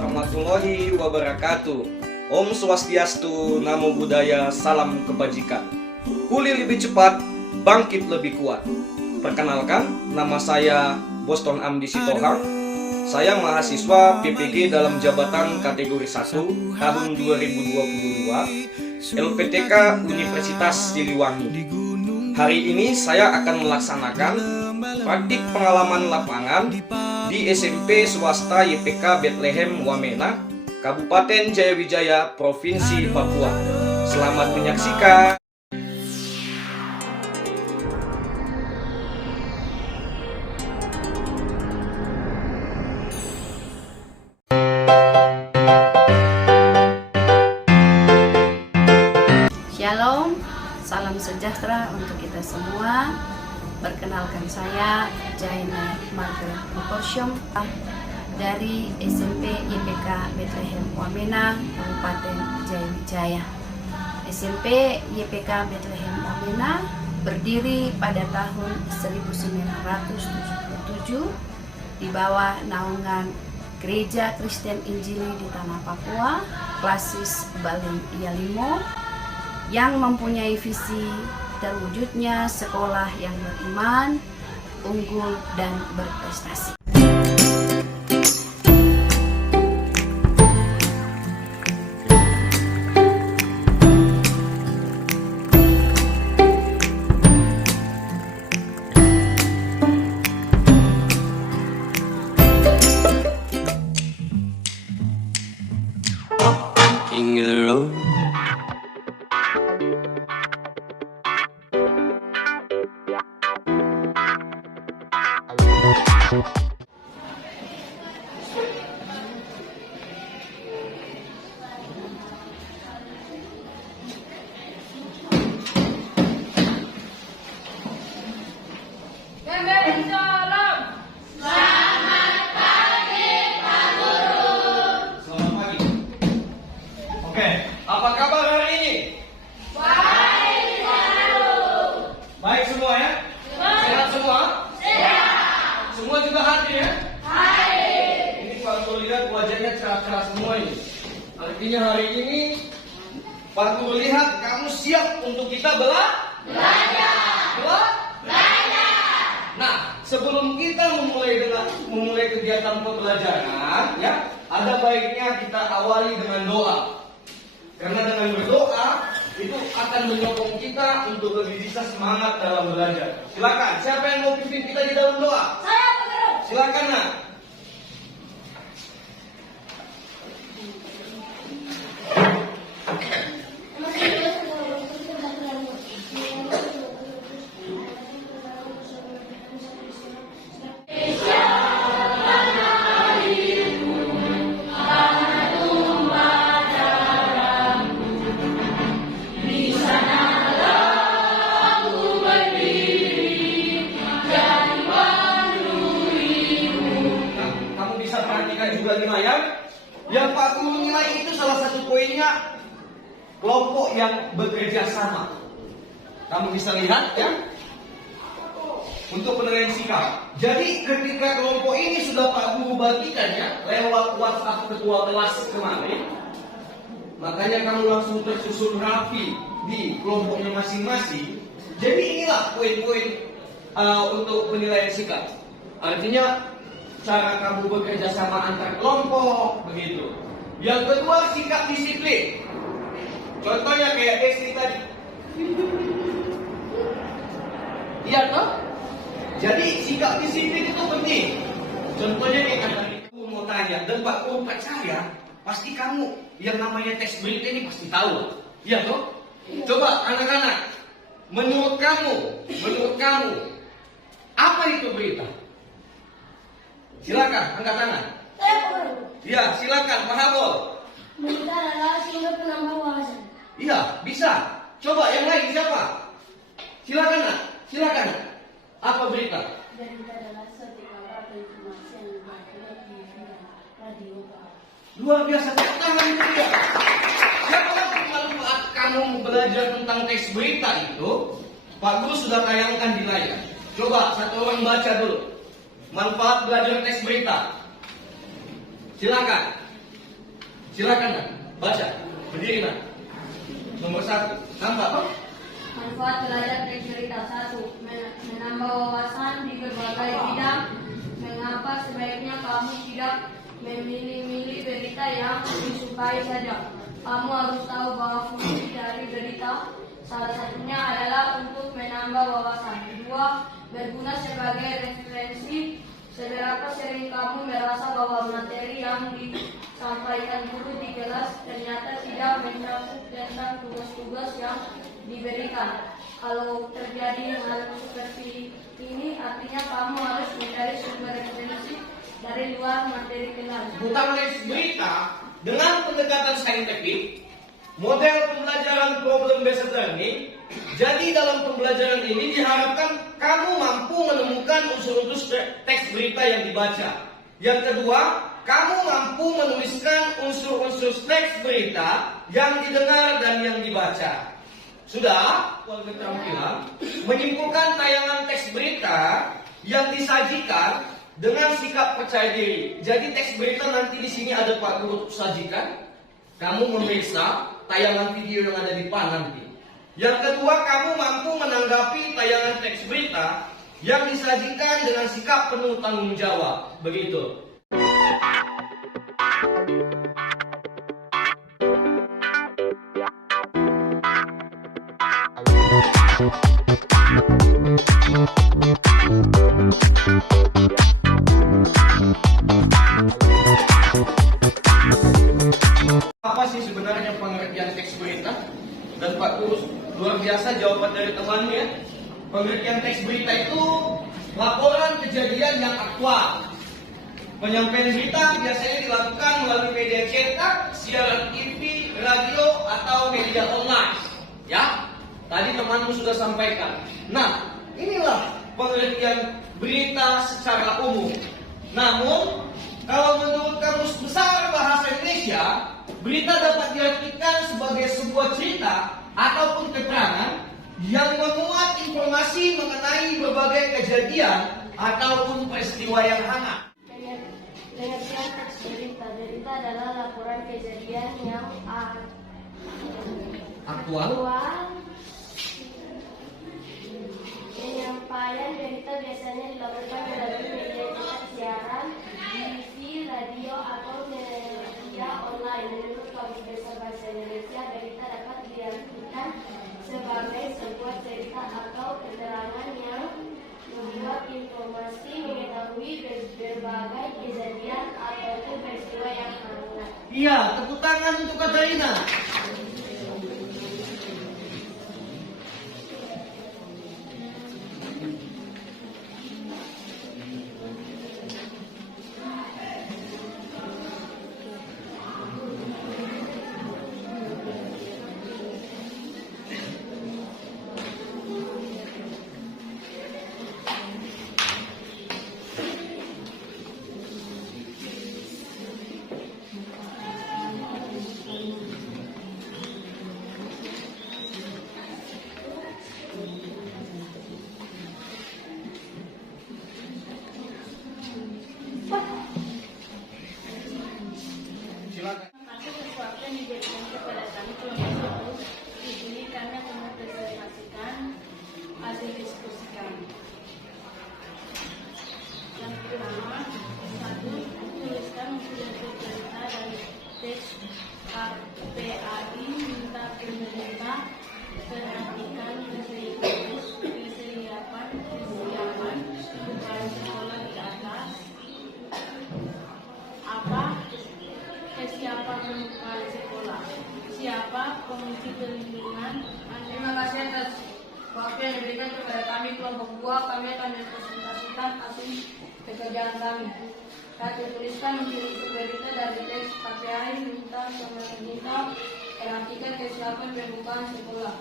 warahmatullahi wabarakatuh. Om Swastiastu, Namo Buddhaya, salam kebajikan. Pulih lebih cepat, bangkit lebih kuat. Perkenalkan, nama saya Boston Amdi Sitohang. Saya mahasiswa PPG dalam jabatan kategori 1 tahun 2022 LPTK Universitas Siliwangi. Hari ini saya akan melaksanakan praktik pengalaman lapangan di SMP swasta YPK Bethlehem Wamena, Kabupaten Jayawijaya, Provinsi Papua. Selamat menyaksikan. Shalom, salam sejahtera untuk kita semua. Perkenalkan saya Jaina Margaret Proportion dari SMP YPK Bethlehem Wamena, Kabupaten Jayawijaya. SMP YPK Bethlehem Wamena berdiri pada tahun 1977 di bawah naungan Gereja Kristen Injili di Tanah Papua, Klasis Baling Yalimo, yang mempunyai visi terwujudnya sekolah yang beriman, unggul, dan berprestasi. Apa kabar hari ini? Baik, Baik semua ya? Sehat semua? sehat, Semua juga hadir ya? baik, Ini kalau lihat wajahnya cerah-cerah semua ini. Artinya hari ini Pak Guru lihat kamu siap untuk kita belajar, belajar. Nah, sebelum kita memulai kegiatan pembelajaran ya, ada baiknya kita awali dengan doa. Karena dengan berdoa itu akan menyokong kita untuk lebih bisa semangat dalam belajar. Silakan, siapa yang mau pimpin kita di dalam doa? saya Pak. Silakan, Nak. Kamu bisa perhatikan juga nih, ya. Yang Pak Guru nilai itu salah satu poinnya kelompok yang bekerja sama. Kamu bisa lihat ya. Untuk penilaian sikap. Jadi ketika kelompok ini sudah Pak Guru bagikan ya lewat WhatsApp ketua kelas kemarin, makanya kamu langsung tersusun rapi di kelompoknya masing-masing. Jadi inilah poin-poin untuk penilaian sikap. Artinya cara kamu bekerja sama antar kelompok begitu. Yang kedua, sikap disiplin. Contohnya kayak Desi tadi. Iya toh? Jadi sikap disiplin itu penting. Contohnya nih, aku mau tanya dan Pak Guru percaya pasti kamu yang namanya tes berita ini pasti tahu. Iya toh? Coba anak-anak, menurut kamu apa itu berita? Silakan angkat tangan. Saya Pak. Iya, silakan Pak Habol. Berita adalah sumber penambah wawasan. Iya, bisa. Coba yang lain siapa? Silakan, Nak. Silakan. Apa berita? Berita adalah setiap kabar atau informasi yang dibagikan di TV dan radio, Pak. Luar biasa, tepuk tangan itu ya. Siapa lagi manfaat kamu belajar tentang teks berita itu? Pak Guru sudah tayangkan di layar. Coba satu orang baca dulu. Manfaat belajar teks berita. Silakan. Silakan nak, baca. Berdiri nak. Nomor 1, nambah apa? Manfaat belajar teks berita. 1. Menambah wawasan di berbagai bidang. Mengapa sebaiknya kamu tidak memilih-milih berita yang disukai saja? Kamu harus tahu bahwa fungsi dari berita salah satunya adalah untuk menambah wawasan. 2. Berguna sebagai referensi. Seberapa sering kamu merasa bahwa materi yang disampaikan guru di kelas ternyata tidak mencakup tentang tugas-tugas yang diberikan? Kalau terjadi hal seperti ini, artinya kamu harus mencari sumber referensi dari luar materi kelas. Tentang teks berita dengan pendekatan saintifik, model pembelajaran problem based learning. Jadi dalam pembelajaran ini diharapkan kamu mampu menemukan unsur-unsur teks berita yang dibaca. Yang kedua, kamu mampu menuliskan unsur-unsur teks berita yang didengar dan yang dibaca. Sudah, keterampilan menyimpulkan tayangan teks berita yang disajikan dengan sikap percaya diri. Jadi teks berita nanti di sini ada Pak Guru sajikan. Kamu memeriksa tayangan video yang ada di depan nanti. Yang kedua, kamu mampu menanggapi tayangan teks berita yang disajikan dengan sikap penuh tanggung jawab. Begitu. Apa sih sebenarnya pengertian teks berita? Dan Pak Guru luar biasa jawaban dari temanmu ya. Pengertian teks berita itu laporan kejadian yang aktual. Penyampaian berita biasanya dilakukan melalui media cetak, siaran TV, radio, atau media online. Ya, tadi temanmu sudah sampaikan. Nah, inilah pengertian berita secara umum. Namun, kalau menurut Kamus Besar Bahasa Indonesia, berita dapat diartikan sebagai sebuah cerita ataupun keterangan yang memuat informasi mengenai berbagai kejadian ataupun peristiwa yang hangat. Pengertian teks berita. Berita adalah laporan kejadian yang Aktual. Penyampaian berita biasanya dilakukan melalui media cetak, siaran, TV, radio, atau media online. Menurut Kamus Besar Bahasa Indonesia, berita dapat diartikan sebagai sebuah cerita atau keterangan yang membuat informasi mengetahui berbagai kejadian ataupun peristiwa yang hangat. Iya, tepuk tangan untuk Katarina. Silakan. Masuk sesuatu yang diberikan kepada kami termasuk di sini kami akan mempresentasikan hasil diskusi kami. Yang pertama, 1. Tuliskan unsur berita dari teks KPAI minta pemerintah perhatikan kesiapan bukan sekolah di atas. Apa kesiapan pembukaan sekolah? Siapa komisi perlindungan? Terima kasih atas waktu yang diberikan kepada kami kelompok 2. Kami akan mempresentasikan hasil pekerjaan kami. 1. Tuliskan unsur berita dari teks KPAI minta pemerintah perhatikan kesiapan pembukaan sekolah.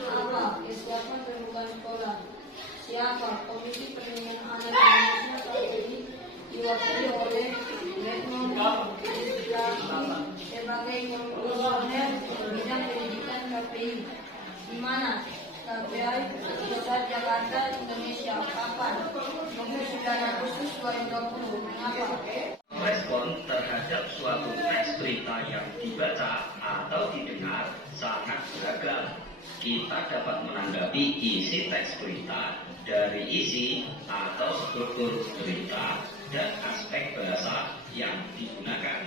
Apa kesiapan pembukaan sekolah? Siapa komisi perlindungan anak Indonesia saat ini diwakili oleh Retno sebagai komisioner bidang pendidikan KPI. Di mana? KPI Pusat Jakarta, Indonesia. Kapan? 29 Agustus 2020. Mengapa? Respon terhadap suatu teks berita kita dapat menanggapi isi teks berita dari isi atau struktur berita dan aspek bahasa yang digunakan.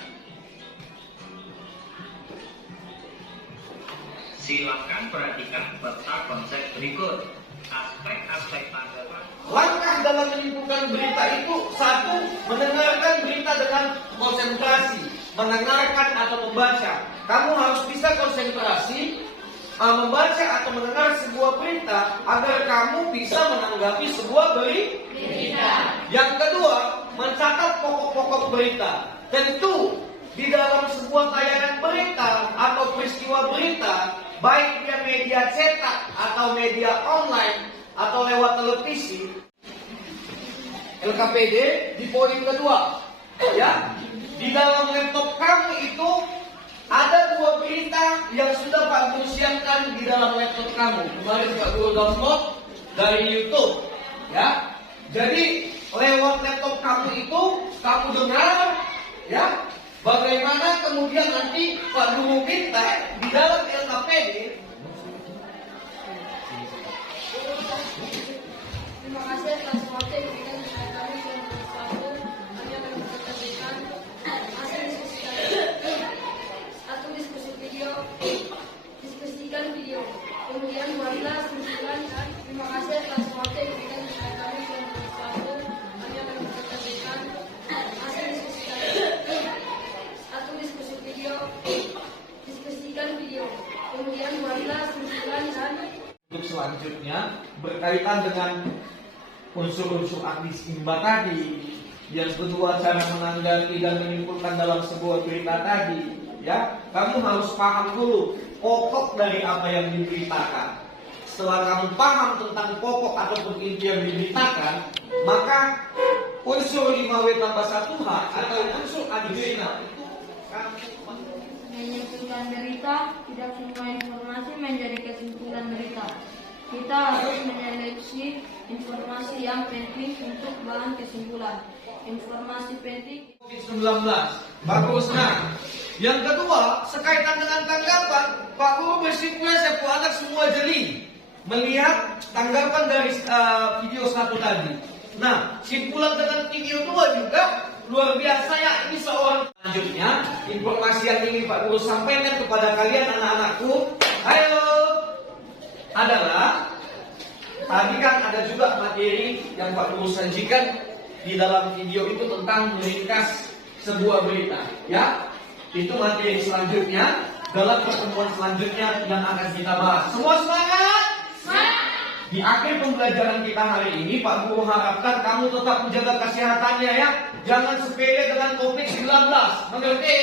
Silakan perhatikan peta konsep berikut. Aspek-aspek tanggapan. Langkah dalam menyimpulkan berita itu, satu, mendengarkan berita dengan konsentrasi, mendengarkan atau membaca. Kamu harus bisa konsentrasi membaca atau mendengar sebuah berita agar kamu bisa menanggapi sebuah berita. Yang kedua, mencatat pokok-pokok berita. Tentu di dalam sebuah tayangan berita atau peristiwa berita, baik dia media cetak atau media online atau lewat televisi, LKPD di poin kedua, ya, di dalam laptop kamu itu ada dua berita yang sudah Pak Guru siapkan di dalam laptop kamu. Kemarin Pak Guru download dari YouTube, ya. Jadi lewat laptop kamu itu kamu dengar, ya. Bagaimana kemudian nanti Pak Guru minta di dalam LKPD. Terima kasih atas waktu yang diberikan kepada kami selama bersatu. Kami akan mempresentasikan hasil diskusi video. Diskusikan video. Kemudian buatlah kesimpulan dan terima kasih atas waktu yang diberikan kepada kami selama bersatu. Kami akan mempresentasikan hasil diskusi video. Diskusikan video. Kemudian buatlah kesimpulan dan Untuk selanjutnya berkaitan dengan unsur-unsur aktif imba tadi, yang kedua cara menanggapi dan menyimpulkan dalam sebuah berita tadi, ya, kamu harus paham dulu pokok dari apa yang diberitakan. Setelah kamu paham tentang pokok ataupun inti yang diberitakan, maka unsur 5W tambah 1H atau unsur additional itu kamu menyimpulkan berita. Tidak semua informasi menjadi kesimpulan berita. Kita harus menyeleksi informasi yang penting untuk bahan kesimpulan. Informasi penting COVID-19. Bagus. Nah, yang kedua, sekaitan dengan tanggapan, Pak Guru bersimpulan saya anak semua jeli melihat tanggapan dari video 1 tadi. Nah, simpulan dengan video 2 juga luar biasa ya. Ini seorang. Selanjutnya, informasi yang ingin Pak Guru sampaikan kepada kalian anak-anakku, ayo, adalah tadi kan ada juga materi yang Pak Guru sajikan di dalam video itu tentang meringkas sebuah berita, ya. Itu materi selanjutnya dalam pertemuan selanjutnya yang akan kita bahas. Semua semangat! Di akhir pembelajaran kita hari ini, Pak Guru harapkan kamu tetap menjaga kesehatannya ya. Jangan sepele dengan COVID-19. Mengerti?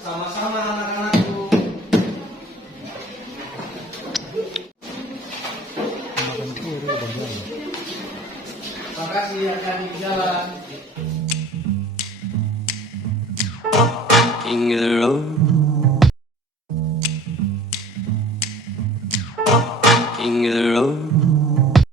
Sama-sama anak-anakku. Terima kasih akan jalan. Ingin